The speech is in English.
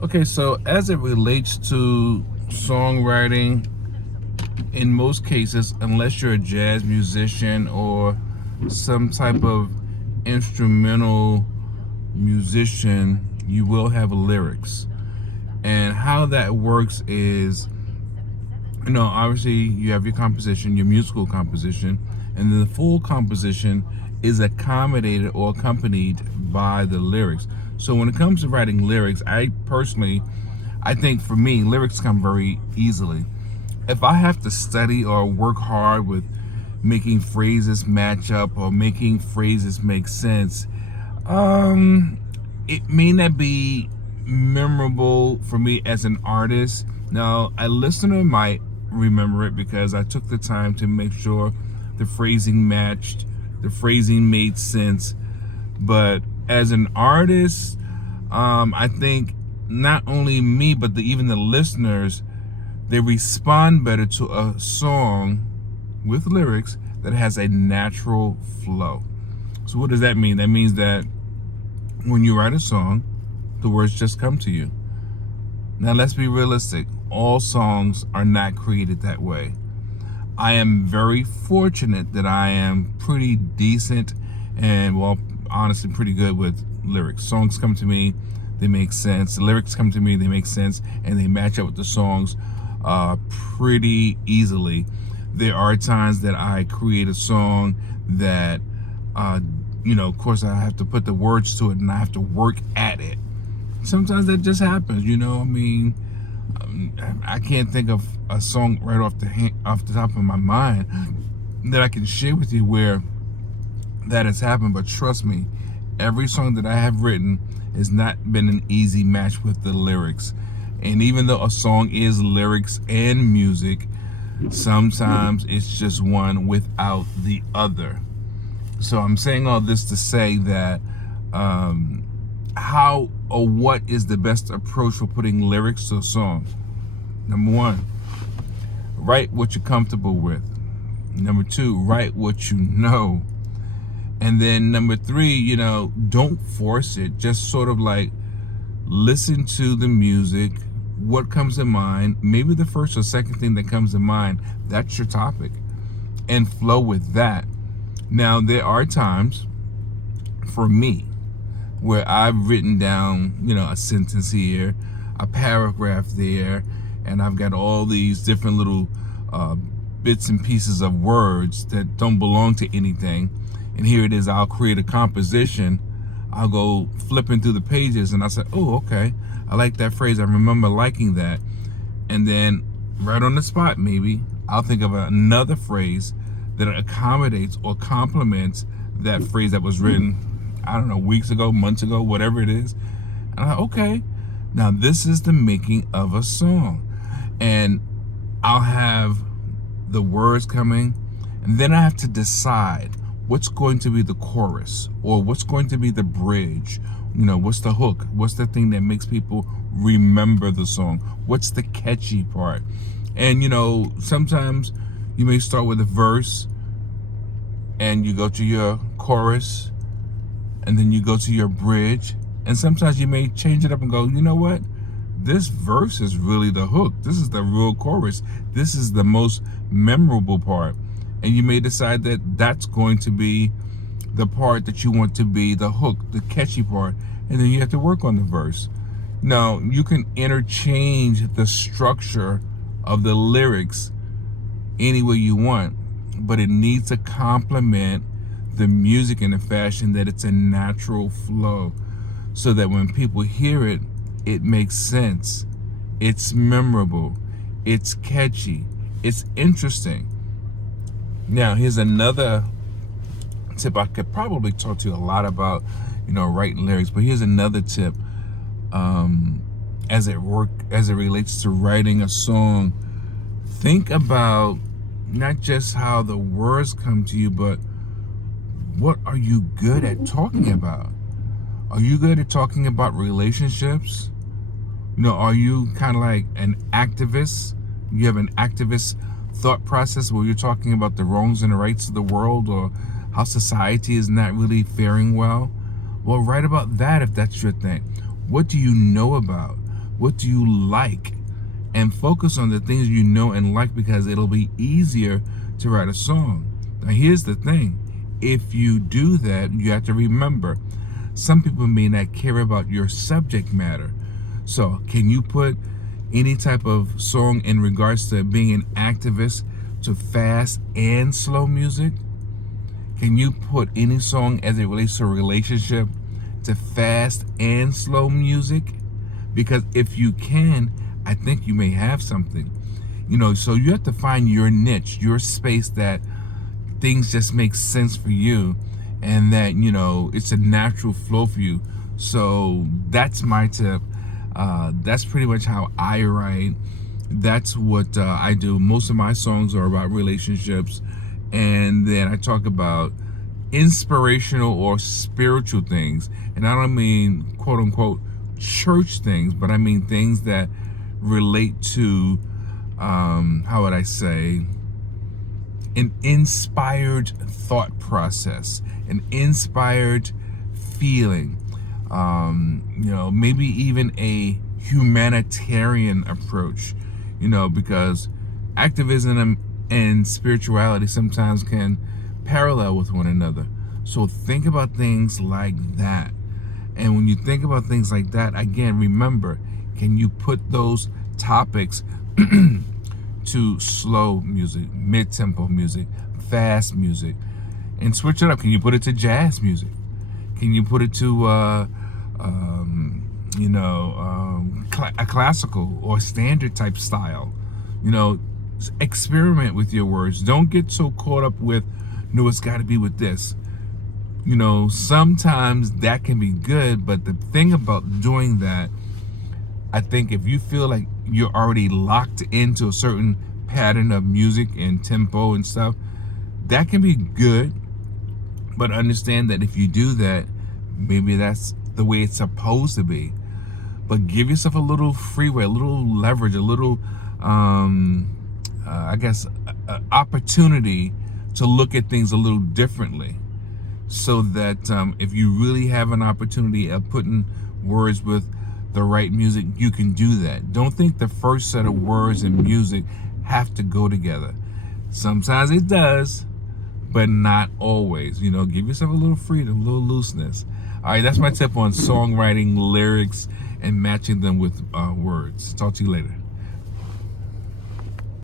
Okay, so as it relates to songwriting, in most cases, unless you're a jazz musician or some type of instrumental musician, you will have lyrics. And how that works is, obviously you have your composition, your musical composition, and then the full composition is accommodated or accompanied by the lyrics. So when it comes to writing lyrics, I think for me, lyrics come very easily. If I have to study or work hard with making phrases match up or making phrases make sense, it may not be memorable for me as an artist. Now, a listener might remember it because I took the time to make sure the phrasing matched, the phrasing made sense. But as an artist, I think not only me, but even the listeners, they respond better to a song with lyrics that has a natural flow. So what does that mean? That means that when you write a song, the words just come to you. Now let's be realistic. All songs are not created that way. I am very fortunate that I am pretty decent and, well, honestly pretty good with lyrics. Songs come to me, they make sense. The lyrics come to me, they make sense, and they match up with the songs pretty easily. There are times that I create a song that, of course I have to put the words to it and I have to work at it. Sometimes that just happens, I can't think of a song right off the top of my mind that I can share with you where that has happened. But trust me, every song that I have written has not been an easy match with the lyrics. And even though a song is lyrics and music, sometimes it's just one without the other. So I'm saying all this to say that how or what is the best approach for putting lyrics to a song? Number one, write what you're comfortable with. Number two, write what you know. And then number three, don't force it. Just sort of like listen to the music, what comes to mind, maybe the first or second thing that comes to mind, that's your topic, and flow with that. Now, there are times for me where I've written down, a sentence here, a paragraph there, and I've got all these different little bits and pieces of words that don't belong to anything. And here it is, I'll create a composition. I'll go flipping through the pages and I say, oh, okay, I like that phrase. I remember liking that. And then right on the spot, maybe, I'll think of another phrase that accommodates or complements that phrase that was written, I don't know, weeks ago, months ago, whatever it is. And I'm like, okay, now this is the making of a song. And I'll have the words coming, and then I have to decide what's going to be the chorus or what's going to be the bridge. What's the hook? What's the thing that makes people remember the song? What's the catchy part? And, sometimes you may start with a verse and you go to your chorus and then you go to your bridge. And sometimes you may change it up and go, you know what? This verse is really the hook. This is the real chorus. This is the most memorable part. And you may decide that that's going to be the part that you want to be the hook, the catchy part. And then you have to work on the verse. Now, you can interchange the structure of the lyrics any way you want, but it needs to complement the music in a fashion that it's a natural flow, so that when people hear it, it makes sense. It's memorable. It's catchy. It's interesting. Now, here's another tip. I could probably talk to you a lot about, writing lyrics, but here's another tip. As it relates to writing a song, think about not just how the words come to you, but what are you good at talking about? Are you good at talking about relationships? Are you kind of like an activist? You have an activist thought process where you're talking about the wrongs and the rights of the world, or how society is not really faring well? Well, write about that if that's your thing. What do you know about? What do you like? And focus on the things you know and like, because it'll be easier to write a song. Now, here's the thing. If you do that, you have to remember, some people may not care about your subject matter. So can you put any type of song in regards to being an activist to fast and slow music? Can you put any song as it relates to a relationship to fast and slow music? Because if you can, I think you may have something. So you have to find your niche, your space, that things just make sense for you, and that, it's a natural flow for you. So that's my tip. That's pretty much how I write. That's what I do. Most of my songs are about relationships, and then I talk about inspirational or spiritual things. And I don't mean quote unquote church things, but I mean things that relate to how would I say, an inspired thought process, an inspired feeling, maybe even a humanitarian approach, because activism and spirituality sometimes can parallel with one another. So think about things like that. And when you think about things like that, again, remember, can you put those topics to slow music, mid-tempo music, fast music, and switch it up? Can you put it to jazz music? Can you put it to a classical or standard type style? Experiment with your words. Don't get so caught up with, no, it's got to be with this. Sometimes that can be good, but the thing about doing that, I think if you feel like you're already locked into a certain pattern of music and tempo and stuff, that can be good. But understand that if you do that, maybe that's the way it's supposed to be. But give yourself a little freeway, a little leverage, a little, opportunity to look at things a little differently. So that if you really have an opportunity of putting words with the right music, you can do that. Don't think the first set of words and music have to go together. Sometimes it does, but not always. Give yourself a little freedom, a little looseness. All right, that's my tip on songwriting, lyrics, and matching them with words. Talk to you later.